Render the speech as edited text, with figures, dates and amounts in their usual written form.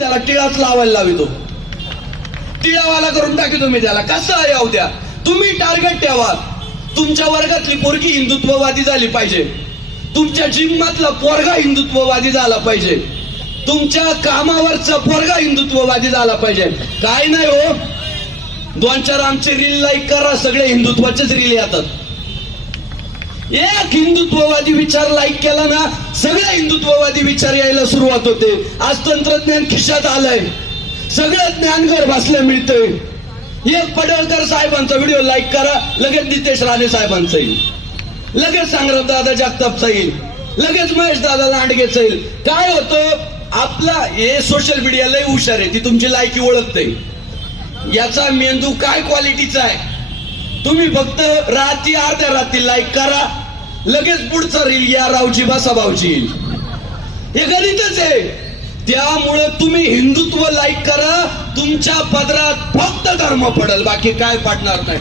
त्याला टिळाच लावायला लावितो, टिळावाला करून टाकी तुम्ही त्याला. कसं आहे उद्या तुम्ही टार्गेट ठेवा, तुमच्या वर्गातली पोरगी हिंदुत्ववादी झाली पाहिजे, तुमच्या जिम्मातला पोरगा हिंदुत्ववादी झाला पाहिजे, तुमच्या कामावरचा पोरगा हिंदुत्ववादी झाला पाहिजे. काय नाही हो, 2-4 आमचे रील लाईक करा, सगळे हिंदुत्वाचेच रील येतात. एक हिंदुत्ववादी विचार लाईक केला ना, सगळे हिंदुत्ववादी विचार यायला सुरुवात होते. आज तंत्रज्ञान खिशात आलंय, सगळं ज्ञान घर बसल्या मिळतंय. एक पडळकर साहेबांचा व्हिडिओ लाईक करा, लगेच नितेश राणे साहेबांचा येईल, लगेच संग्राम दादा जगतापचा येईल, लगेच महेश दादा लांडगेचा येईल. काय होतं, आपला हे सोशल मीडिया लय हुशार आहे, ती तुमची लायकी ओळखते. याचा मेंदू काय क्वालिटीचा आहे, तुम्ही फक्त रात्री अर्ध्या रात्री लाईक करा, लगेच पुढचा रील या रावची बसा भाऊची येईल. हे गणितच आहे. त्यामुळे तुम्ही हिंदुत्व लाईक करा, तुमच्या पदरात फक्त धर्म पडेल, बाकी काय पडणार नाही.